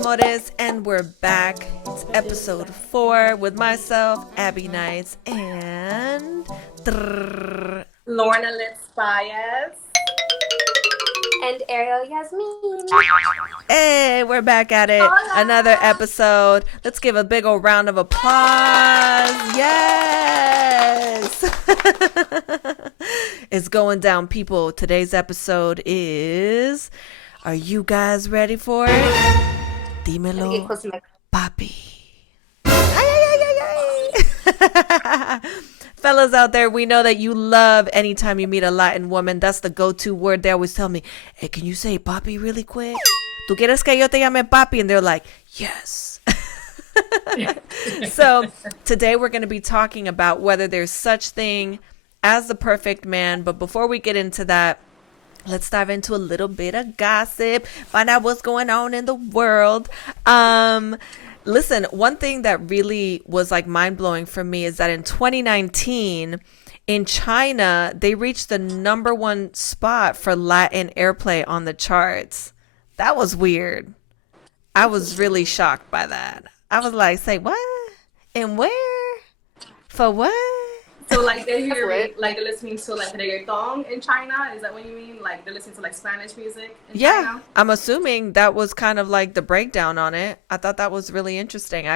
amores, and we're back. It's episode 4 with myself, Abbie Knights, and Lornalitz Baez. And Ariel Yasmine. Hey, we're back at it. Hola. Another episode. Let's give a big old round of applause. Yes. It's going down, people. Today's episode is... Are you guys ready for it? Dimelo Papi. Fellas out there, we know that you love anytime you meet a Latin woman. That's the go-to word. They always tell me, hey, can you say papi really quick? ¿Tú quieres que yo te llame papi? And they're like, yes. So today we're going to be talking about whether there's such thing as the perfect man. But before we get into that, let's dive into a little bit of gossip, find out what's going on in the world. Listen, one thing that really was like mind-blowing for me is that in 2019 in China, they reached the #1 spot for Latin airplay on the charts. That was weird. I was really shocked by that. I was like, say what? And where? For what? So like they hear like they're listening to like reggaeton in China. Is that what you mean? Like they're listening to like Spanish music in China? I'm assuming that was kind of like the breakdown on it. I thought that was really interesting.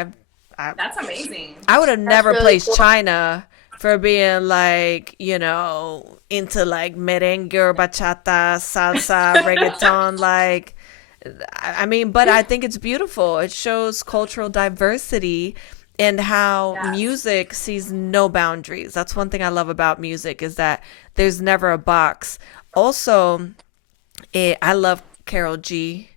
That's amazing. I would have never really placed cool. China for being like, you know, into like merengue or bachata, salsa, reggaeton. Like, I mean, but I think it's beautiful. It shows cultural diversity and how music sees no boundaries. That's one thing I love about music, is that there's never a box. Also, I love Karol G.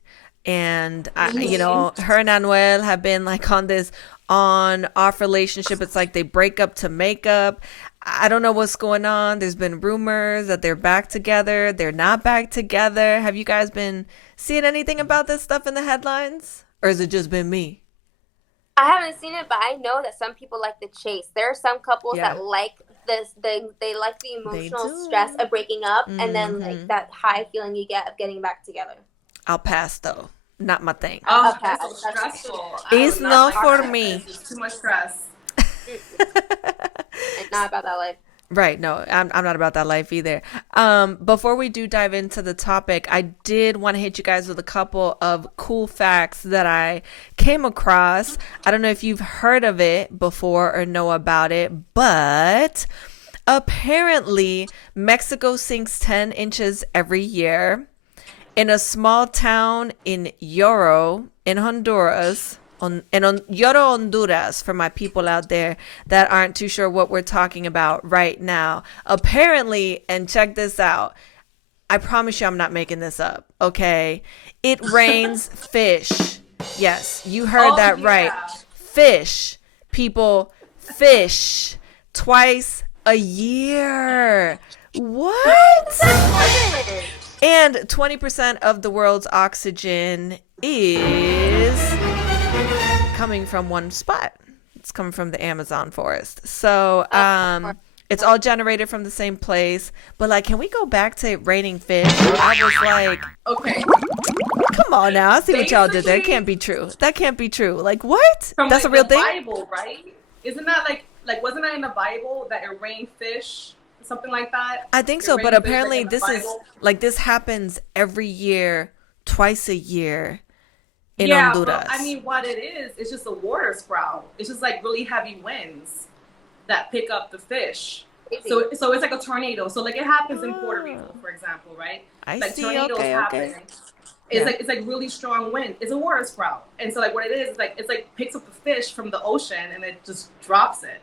And, you know, her and Anuel have been like on this on-off relationship. It's like they break up to make up. I don't know what's going on. There's been rumors that they're back together. They're not back together. Have you guys been seeing anything about this stuff in the headlines? Or has it just been me? I haven't seen it, but I know that some people like the chase. There are some couples that like this. They like the emotional stress of breaking up, and then like that high feeling you get of getting back together. I'll pass though. Not my thing. Oh, Okay. that's so stressful. It's not for me. It's too much stress. It's not about that life. Right. No, I'm not about that life either. Before we do dive into the topic, I did want to hit you guys with a couple of cool facts that I came across. I don't know if you've heard of it before or know about it, but apparently Mexico sinks 10 inches every year. In a small town in Lloro, in Honduras, Lloro, Honduras, for my people out there that aren't too sure what we're talking about right now. Apparently, and check this out, I promise you I'm not making this up, okay? It rains fish. Yes, you heard that right. Fish. People, fish. Twice a year. What? And 20% of the world's oxygen is coming from one spot. It's coming from the Amazon forest. So it's all generated from the same place. But like, can we go back to it raining fish? I was like, Okay. come on now. I see what y'all did there. It can't be true. That can't be true. Like, what? From That's like, a real the thing? Bible, right? Isn't that like wasn't that in the Bible that it rained fish? Something like that? I think It so, rained but fish, apparently like, in the this is Bible? like, this happens every year, twice a year in yeah, Honduras. But, I mean, what it is, it's just a water sprout. It's just like really heavy winds that pick up the fish. So it's like a tornado. So like it happens in Puerto Rico, for example, right? I Like see. tornadoes happen. It's like really strong wind. It's a water sprout. And so like what it is like it's like picks up the fish from the ocean and it just drops it.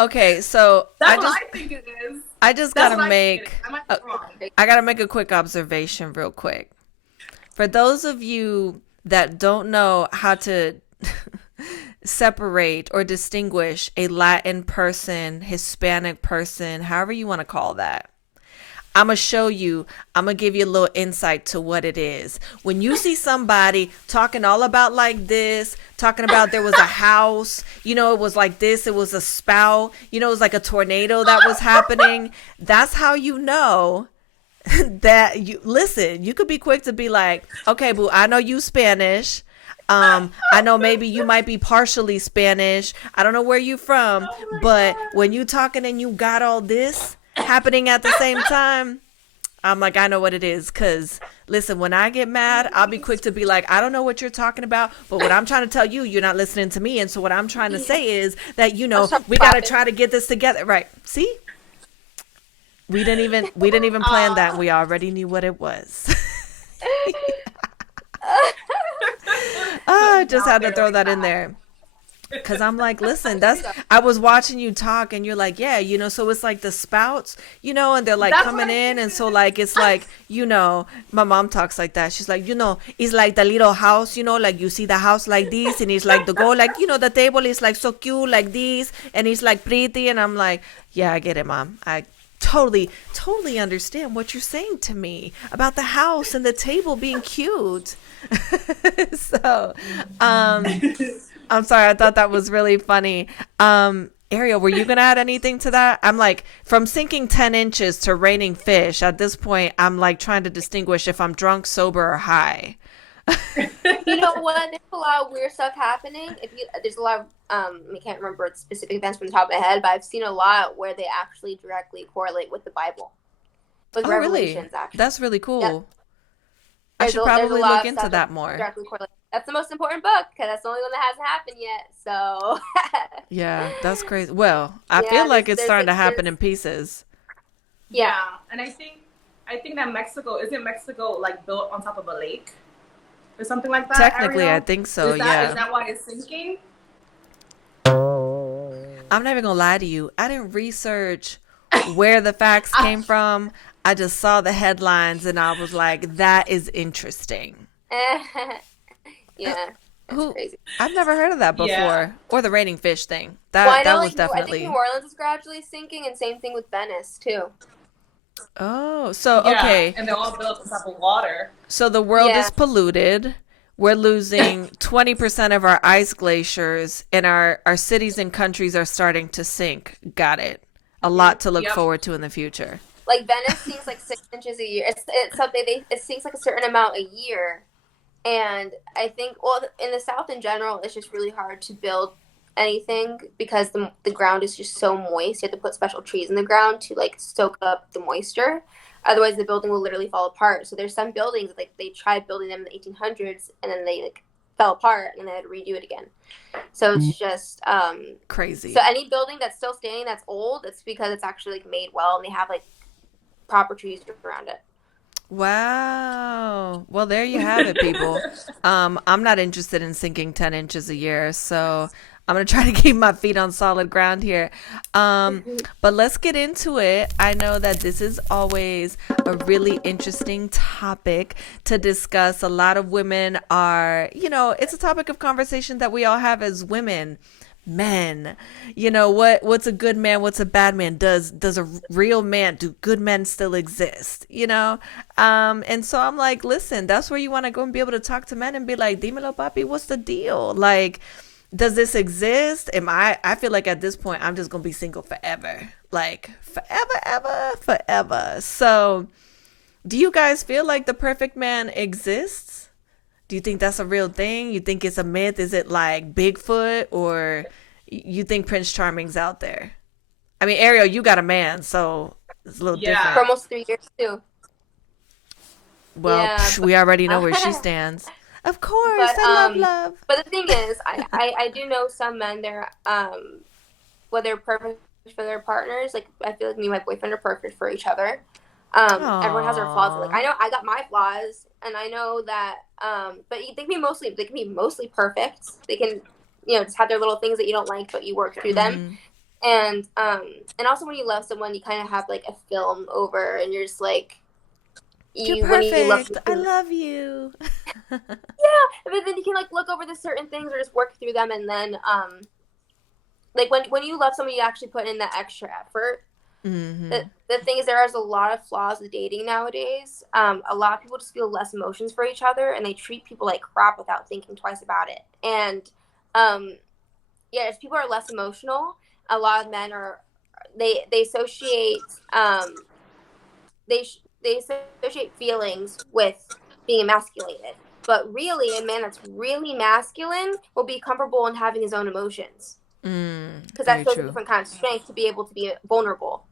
Okay, so That's what I think it is. I just That's gotta what make I might be wrong. I gotta make a quick observation real quick. For those of you that don't know how to separate or distinguish a Latin person, Hispanic person, however you want to call that, I'm going to show you, I'm going to give you a little insight to what it is. When you see somebody talking all about like this, talking about there was a house, you know, it was like this, it was a spout, you know, it was like a tornado that was happening. That's how you know that you listen, you could be quick to be like, okay, boo, I know you Spanish. I know maybe you might be partially Spanish. I don't know where you from, Oh my but God. when you talking and you got all this happening at the same time, I'm like, I know what it is. Cause listen, when I get mad, I'll be quick to be like, I don't know what you're talking about, but what I'm trying to tell you, you're not listening to me. And so what I'm trying to say is that, we got to try to get this together. Right. See? We didn't even plan that. We already knew what it was. I just had to throw that in there. Cause I'm like, listen, I was watching you talk and you're like, yeah, so it's like the spouts, and they're like That's coming what I in. And so like, it's like, my mom talks like that. She's like, it's like the little house, like you see the house like this and it's like the goal, like, the table is like so cute like this and it's like pretty. And I'm like, yeah, I get it, mom. I totally understand what you're saying to me about the house and the table being cute. So, I'm sorry. I thought that was really funny. Ariel, were you going to add anything to that? I'm like, from sinking 10 inches to raining fish, at this point, I'm like trying to distinguish if I'm drunk, sober, or high. You know what? There's a lot of weird stuff happening. There's a lot of, I can't remember specific events from the top of my head, but I've seen a lot where they actually directly correlate with the Bible. With Revelations, really? actually. That's really cool. Yep. I should probably look into that more. That's the most important book because that's the only one that hasn't happened yet. So yeah, that's crazy. Well, I feel like it's starting to happen in pieces. Yeah, and I think that Mexico like built on top of a lake or something like that? Technically, Ariel? I think so. Is that why it's sinking? I'm not even gonna lie to you. I didn't research where the facts came from. I just saw the headlines and I was like, that is interesting. Yeah. Crazy. I've never heard of that before. Yeah. Or the raining fish thing. That was definitely. I think New Orleans is gradually sinking, and same thing with Venice too. Oh, so okay. And they're all built on top of water. So the world is polluted. We're losing 20% of our ice glaciers, and our cities and countries are starting to sink. Got it. A lot to look forward to in the future. Like Venice sinks like 6 inches a year. It's something it sinks like a certain amount a year, and I think in the South in general, it's just really hard to build anything because the ground is just so moist. You have to put special trees in the ground to like soak up the moisture. Otherwise, the building will literally fall apart. So there's some buildings like they tried building them in the 1800s and then they like fell apart and they had to redo it again. So it's just crazy. So any building that's still standing that's old, it's because it's actually like made well and they have like proper trees around it. Wow. Well, there you have it, people. I'm not interested in sinking 10 inches a year, so I'm going to try to keep my feet on solid ground here. But let's get into it. I know that this is always a really interesting topic to discuss. A lot of women are, it's a topic of conversation that we all have as women. Men, what's a good man? What's a bad man? Does a real man, do good men still exist? And so I'm like, listen, that's where you want to go and be able to talk to men and be like, Dimelo Papi, what's the deal? Like, does this exist? I feel like at this point, I'm just going to be single forever. Like forever. So do you guys feel like the perfect man exists? Do you think that's a real thing? You think it's a myth? Is it like Bigfoot, or you think Prince Charming's out there? I mean, Ariel, you got a man, so it's a little different. For almost 3 years too. Well, we already know where she stands. Of course, I love. But the thing is, I do know some men. They're whether perfect for their partners. Like I feel like me and my boyfriend are perfect for each other. Everyone has their flaws. Like I know I got my flaws, and I know that. But they can be mostly perfect. They can, just have their little things that you don't like, but you work through them. And also when you love someone, you kind of have like a film over, and you're just like, you're perfect. I love you. Yeah, but then you can like look over the certain things or just work through them, and then like when you love someone, you actually put in that extra effort. Mm-hmm. The thing is, there is a lot of flaws with dating nowadays. A lot of people just feel less emotions for each other, and they treat people like crap without thinking twice about it. And if people are less emotional, a lot of men they associate they associate feelings with being emasculated. But really, a man that's really masculine will be comfortable in having his own emotions. Because that shows a different kind of strength to be able to be vulnerable.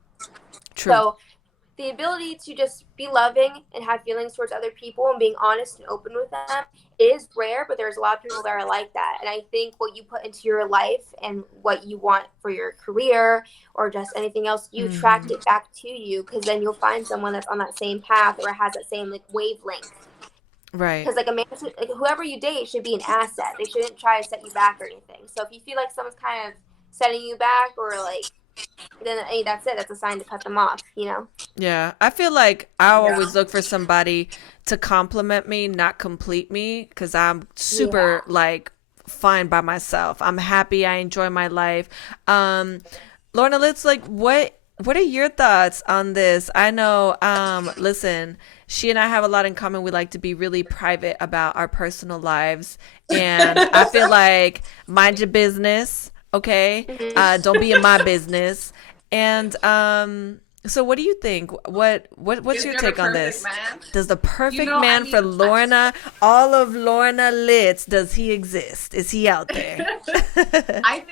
True. So the ability to just be loving and have feelings towards other people and being honest and open with them is rare, but there's a lot of people that are like that. And I think what you put into your life and what you want for your career or just anything else, you attract it back to you, because then you'll find someone that's on that same path or has that same like wavelength. Right. Because like a man, like whoever you date should be an asset. They shouldn't try to set you back or anything. So if you feel like someone's kind of setting you back or like, then hey, that's it. That's a sign to cut them off, you know? Yeah. I feel like I always look for somebody to compliment me, not complete me, because I'm super like fine by myself. I'm happy. I enjoy my life. Lorna Litz, like what are your thoughts on this? I know, listen, she and I have a lot in common. We like to be really private about our personal lives. And I feel like mind your business. Okay. Don't be in my business. And so what do you think? What's your take on this? Man? Does the perfect man for Lorna, all of Lorna Litz, does he exist? Is he out there? I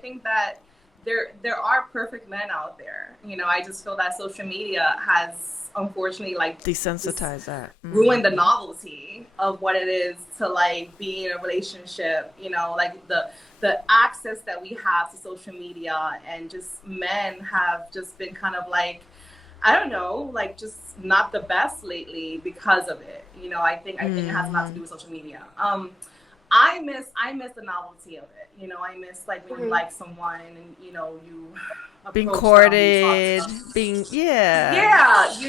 think that there are perfect men out there. You know, I just feel that social media has unfortunately like desensitized that, ruined the novelty of what it is to like be in a relationship. You know, like the access that we have to social media, and just men have just been kind of like, I don't know, like just not the best lately because of it. You know, I think it has a lot to do with social media. I miss the novelty of it. You know, I miss like when you like someone and you know you being courted, being you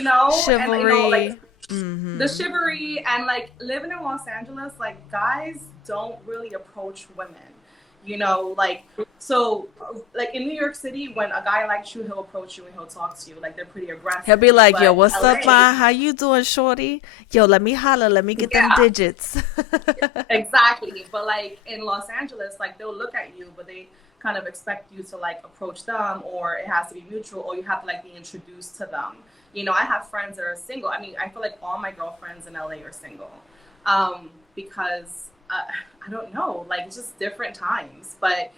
know, chivalry, and you know, like the chivalry, and like living in Los Angeles, like guys don't really approach women. You know, like, so, like, in New York City, when a guy likes you, he'll approach you and he'll talk to you. Like, they're pretty aggressive. He'll be like, but yo, what's LA, up, ma? How you doing, shorty? Yo, let me holler. Let me get them digits. Exactly. But, like, in Los Angeles, like, they'll look at you, but they kind of expect you to, like, approach them, or it has to be mutual, or you have to, like, be introduced to them. You know, I have friends that are single. I mean, I feel like all my girlfriends in LA are single because... I don't know, like it's just different times. But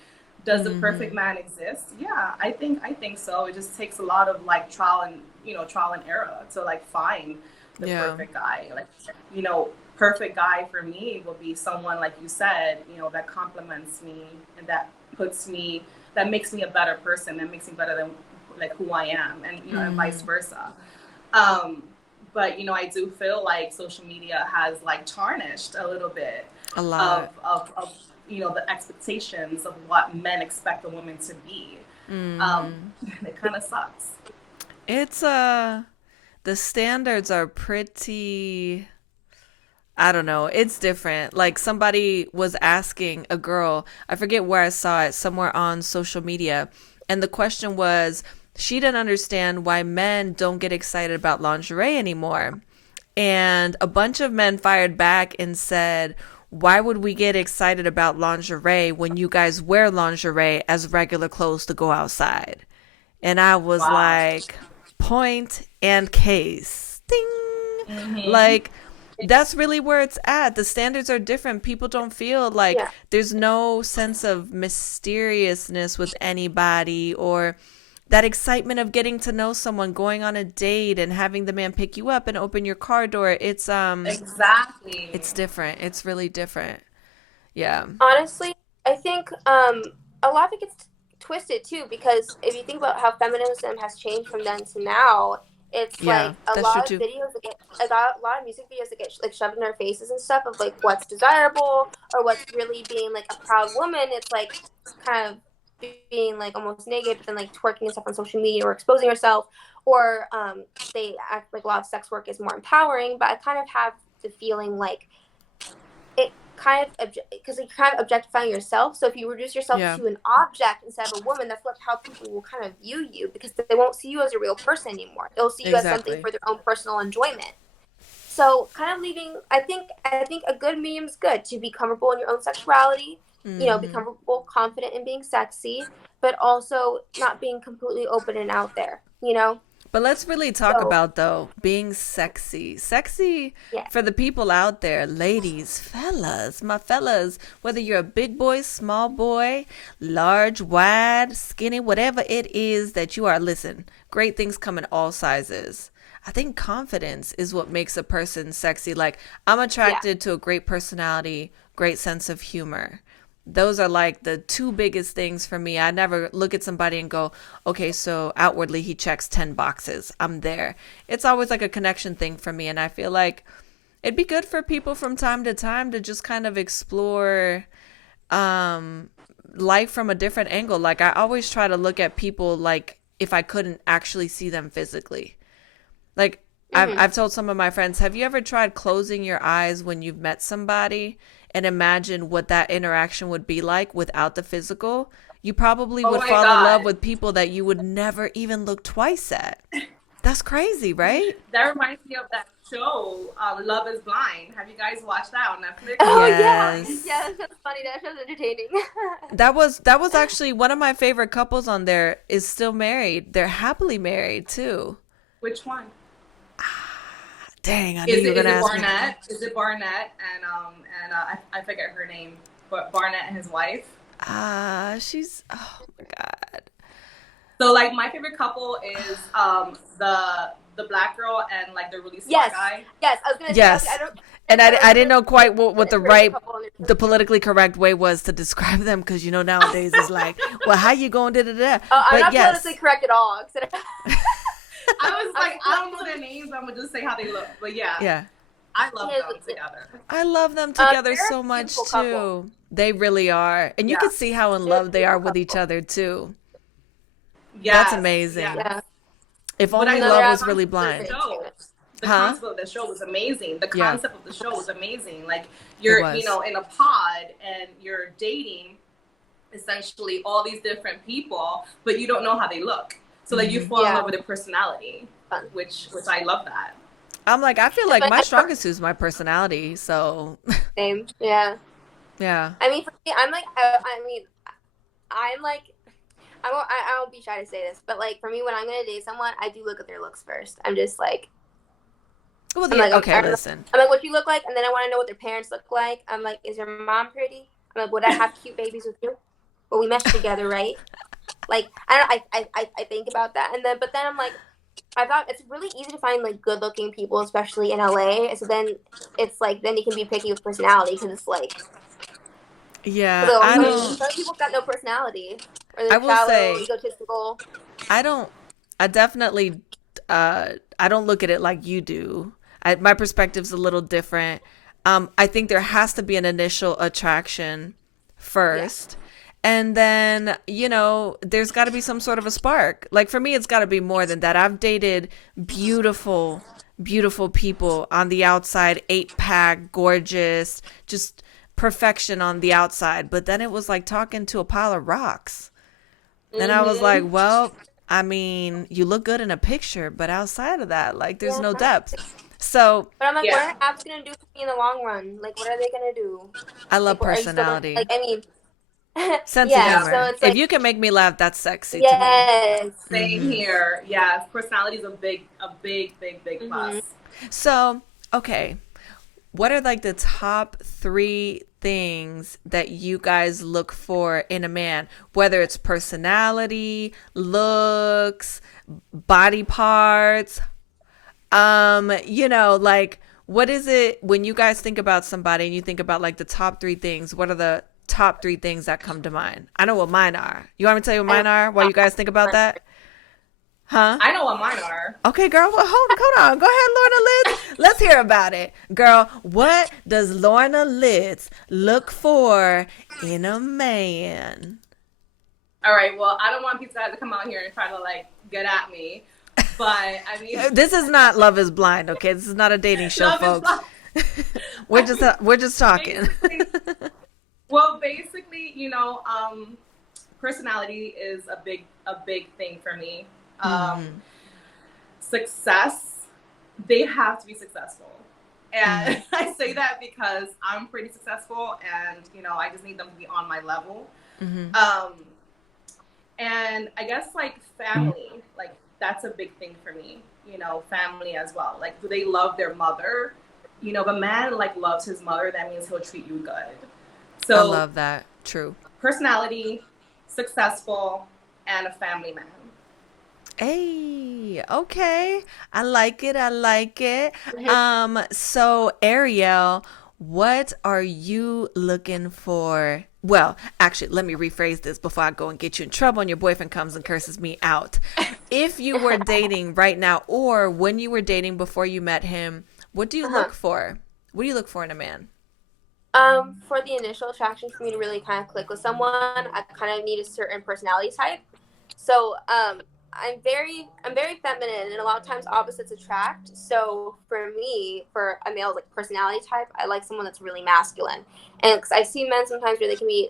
does the perfect man exist? Yeah, I think so. It just takes a lot of like trial and error to like find the perfect guy. Like, you know, perfect guy for me will be someone like you said, you know, that compliments me and that makes me a better person, that makes me better than like who I am, and you know, and vice versa. But you know, I do feel like social media has like tarnished a little bit of you know, the expectations of what men expect a woman to be. It kind of sucks. It's the standards are pretty, I don't know, it's different. Like somebody was asking a girl, I forget where I saw it, somewhere on social media, and the question was, she didn't understand why men don't get excited about lingerie anymore. And a bunch of men fired back and said, why would we get excited about lingerie when you guys wear lingerie as regular clothes to go outside? And I was like, point and case. Ding. Like, that's really where it's at. The standards are different. People don't feel like there's no sense of mysteriousness with anybody, or that excitement of getting to know someone, going on a date and having the man pick you up and open your car door. It's exactly. It's different. It's really different. Yeah. Honestly, I think a lot of it gets twisted too, because if you think about how feminism has changed from then to now, it's like a lot of videos that get a lot of music videos that get like shoved in our faces and stuff of like what's desirable or what's really being like a proud woman. It's like kind of being like almost naked, but then like twerking and stuff on social media or exposing herself, or they act like a lot of sex work is more empowering. But I kind of have the feeling like it kind of because you're kind of objectifying yourself. So if you reduce yourself to an object instead of a woman, that's how people will kind of view you, because they won't see you as a real person anymore. They'll see you as something for their own personal enjoyment. So kind of leaving, I think a good medium is good to be comfortable in your own sexuality. You know, be comfortable, confident in being sexy, but also not being completely open and out there, you know? But let's really talk about, though, being sexy. Sexy for the people out there, ladies, fellas, my fellas, whether you're a big boy, small boy, large, wide, skinny, whatever it is that you are. Listen, great things come in all sizes. I think confidence is what makes a person sexy. Like, I'm attracted to a great personality, great sense of humor. Those are like the two biggest things for me. I never look at somebody and go, okay, so outwardly he checks 10 boxes. I'm there. It's always like a connection thing for me. And I feel like it'd be good for people from time to time to just kind of explore life from a different angle. Like, I always try to look at people like if I couldn't actually see them physically. Like, I've told some of my friends, have you ever tried closing your eyes when you've met somebody and imagine what that interaction would be like without the physical? You probably would fall in love with people that you would never even look twice at. That's crazy, right? That reminds me of that show, Love is Blind. Have you guys watched that on Netflix? Oh, yes. Yeah, that's funny. That show's entertaining. That was actually one of my favorite couples on there is still married. They're happily married, too. Which one? Dang, I knew you were going to ask me. Is it Barnett and I forget her name, but Barnett and his wife? She's, oh my God. So like my favorite couple is the black girl and like the really smart guy. Yes, I was going to say. I didn't know quite what the politically correct way was to describe them, because nowadays it's like, well, how you going da-da-da? I'm not politically correct at all. I was like, I don't know their names. I'm gonna just say how they look. But yeah. I love them together. I love them together so much too. Couple. They really are, and you can see how in love they are with each other too. Yeah, that's amazing. Yeah. If only love was really blind. The concept of the show was amazing. The concept of the show was amazing. Like you're, in a pod and you're dating essentially all these different people, but you don't know how they look. So like you fall in love with their personality, which I love that. I'm like, I feel like my strongest suit is my personality. So same, yeah. I mean, for me, I won't be shy to say this, but like for me, when I'm gonna date someone, I do look at their looks first. I'm just like, listen. I'm like, what you look like, and then I want to know what their parents look like. I'm like, is your mom pretty? I'm like, would I have cute babies with you? Will we mesh together, right? Like, I think about that, but then I'm like, I thought it's really easy to find like good looking people, especially in LA. So then it's like, then you can be picky with personality, because it's like, some people got no personality, or they're shallow, egotistical. I don't look at it like you do. My perspective's a little different. I think there has to be an initial attraction first. And then, there's got to be some sort of a spark. Like for me, it's got to be more than that. I've dated beautiful, beautiful people on the outside, 8-pack, gorgeous, just perfection on the outside. But then it was like talking to a pile of rocks. And I was like, well, I mean, you look good in a picture, but outside of that, like there's no depth. So, but I'm like, what are apps going to do for me in the long run? Like, what are they going to do? I love personality. Sense of humor. So it's like, if you can make me laugh, that's sexy to me. Same here. Yeah, personality is a big plus. So, okay, what are like the top 3 things that you guys look for in a man? Whether it's personality, looks, body parts, like what is it when you guys think about somebody and you think about like the top 3 things? What are the top 3 things that come to mind? I know what mine are. You want me to tell you what mine are while you guys think about that? Huh? I know what mine are. Okay, girl. Well, hold on. Go ahead, Lorna Litz. Let's hear about it. Girl, what does Lorna Litz look for in a man? All right. Well, I don't want people to come out here and try to like get at me. But I mean, this is not Love is Blind, okay? This is not a dating show, folks. we're just talking. Basically, personality is a big thing for me. Success, they have to be successful. And I say that because I'm pretty successful and, I just need them to be on my level. And I guess like family, like that's a big thing for me. You know, family as well. Like, do they love their mother? You know, if a man like loves his mother, that means he'll treat you good. So I love that. True. Personality, successful, and a family man. Hey, okay. I like it. I like it. Mhm. So Ariel, what are you looking for? Well, actually, let me rephrase this before I go and get you in trouble and your boyfriend comes and curses me out. If you were dating right now or when you were dating before you met him, what do you Uh-huh. look for? What do you look for in a man? For the initial attraction for me to really kind of click with someone, I kind of need a certain personality type. So, I'm very feminine, and a lot of times opposites attract. So for me, for a male like personality type, I like someone that's really masculine. And because I see men sometimes where they can be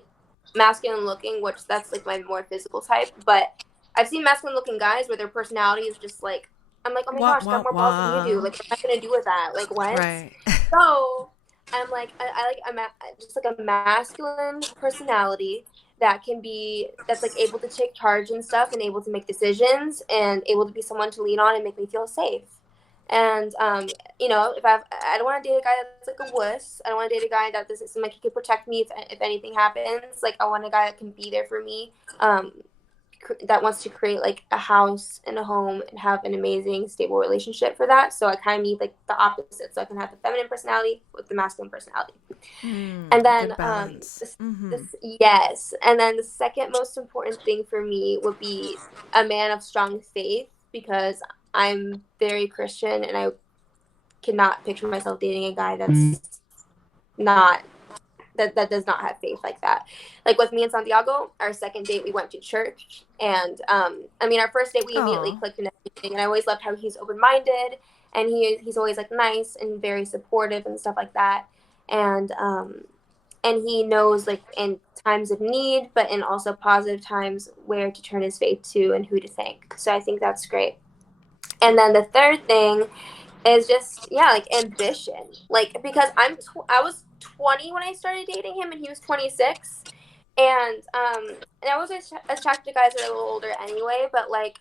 masculine looking, which that's like my more physical type. But I've seen masculine looking guys where their personality is just like, I'm like, oh my Wah, gosh, I got wah, more balls than you do. wah. Like, what am I gonna do with that? Like, what? Right. So I'm like, I like just like a masculine personality that can be that's like able to take charge and stuff and able to make decisions and able to be someone to lean on and make me feel safe. And if I don't want to date a guy that's like a wuss. I don't want to date a guy that doesn't seem like he could protect me if anything happens. Like I want a guy that can be there for me. That wants to create like a house and a home and have an amazing stable relationship for that. So I kind of need like the opposite, so I can have the feminine personality with the masculine personality. And then Good balance. yes, and then the second most important thing for me would be a man of strong faith, because I'm very Christian and I cannot picture myself dating a guy that's not that does not have faith like that. Like with me and Santiago, our second date we went to church, and our first date we immediately clicked and everything, and I always loved how he's open-minded and he's always like nice and very supportive and stuff like that, and he knows like in times of need but in also positive times where to turn his faith to and who to thank. So I think that's great. And then the third thing is just like ambition, like because I was 20 when I started dating him and he was 26, and I was attracted to guys that are a little older anyway, but like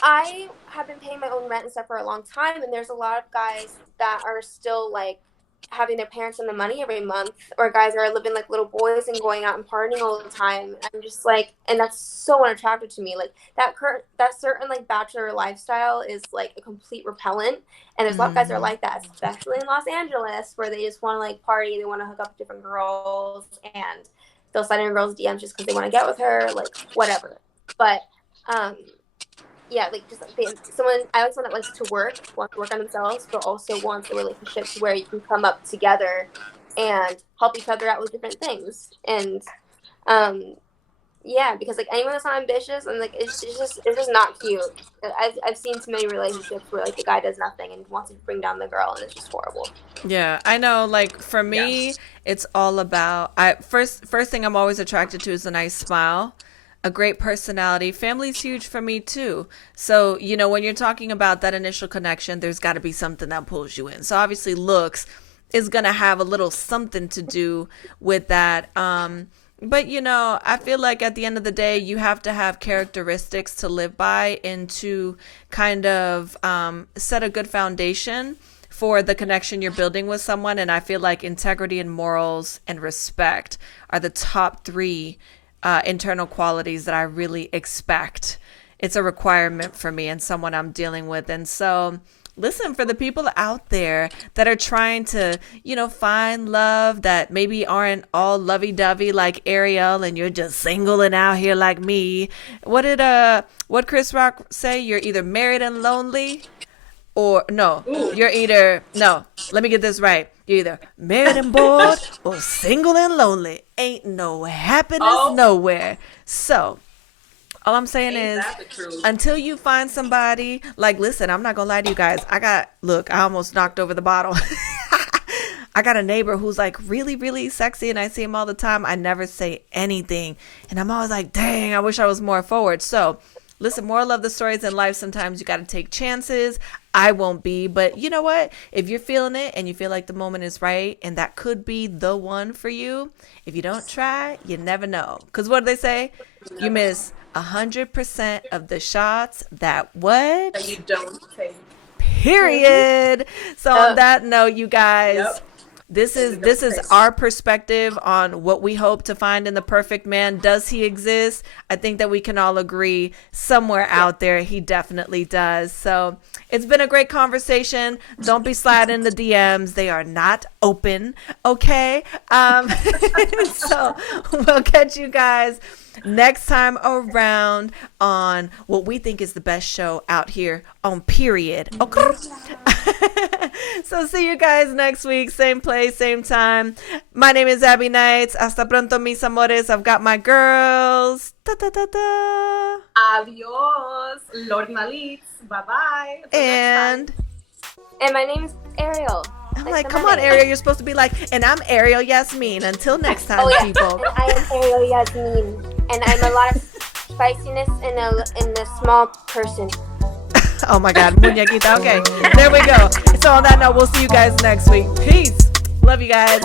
I have been paying my own rent and stuff for a long time, and there's a lot of guys that are still like having their parents send the money every month, or guys that are living like little boys and going out and partying all the time. I'm just like, and that's so unattractive to me. Like that certain like bachelor lifestyle is like a complete repellent. And there's a lot of guys that are like that, especially in Los Angeles, where they just want to like party, they want to hook up with different girls, and they'll slide in a girl's DMs just because they want to get with her, like whatever. But like just someone, I like someone that likes to want to work on themselves, but also wants a relationship where you can come up together and help each other out with different things. And because like anyone that's not ambitious and like it's just not cute. I've seen too many relationships where like the guy does nothing and wants to bring down the girl, and it's just horrible. Yeah, I know. Like for me, it's all about first thing I'm always attracted to is a nice smile, a great personality. Family's huge for me too. So, when you're talking about that initial connection, there's got to be something that pulls you in. So obviously looks is going to have a little something to do with that. But, I feel like at the end of the day, you have to have characteristics to live by and to kind of set a good foundation for the connection you're building with someone. And I feel like integrity and morals and respect are the top three internal qualities that I really expect. It's a requirement for me and someone I'm dealing with. And so listen, for the people out there that are trying to, find love that maybe aren't all lovey-dovey like Ariel, and you're just single and out here like me. What Chris Rock say? You're either married and lonely, or no, let me get this right. You're either married and bored or single and lonely. Ain't no happiness nowhere. So all I'm saying is, until you find somebody, like, listen, I'm not going to lie to you guys. I almost knocked over the bottle. I got a neighbor who's like really, really sexy, and I see him all the time. I never say anything. And I'm always like, dang, I wish I was more forward. So listen, moral of the stories in life, sometimes you got to take chances. I won't be, but you know what? If you're feeling it and you feel like the moment is right and that could be the one for you, if you don't try, you never know. Because what do they say? You miss 100% of the shots that what? That you don't take. Period. So on that note, you guys, Yep. this is our perspective on what we hope to find in the perfect man. Does he exist? I think that we can all agree somewhere out there he definitely does. So it's been a great conversation. Don't be sliding the DMs. They are not open. Okay. So we'll catch you guys next time around on what we think is the best show out here on Period. Okay. So see you guys next week. Same place, same time. My name is Abbie Knights. Hasta pronto, mis amores. I've got my girls. Ta ta ta ta. Adios. Lornalitz. Bye-bye. And my name is Ariel. I'm like, come on, Ariel. You're supposed to be like, and I'm Ariel Yasmine. Until next time, people. And I am Ariel Yasmine. And I'm a lot of spiciness in a small person. Oh my God, muñequita. Okay, there we go. So on that note, we'll see you guys next week. Peace. Love you guys.